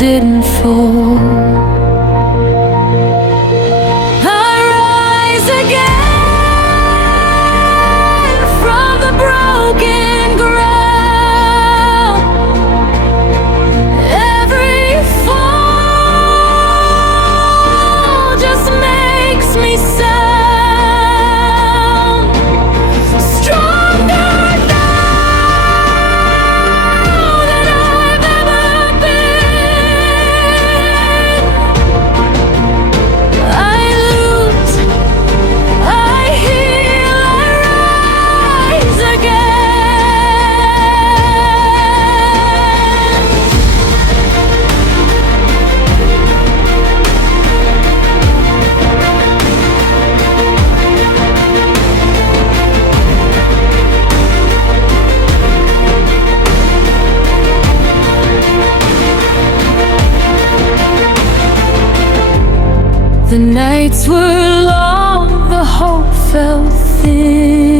didn't fall. I rise again from the broken ground. Every fall just makes me sound stronger now than I've ever been. I lose, I heal, I rise again. The nights were long, the hope felt thin.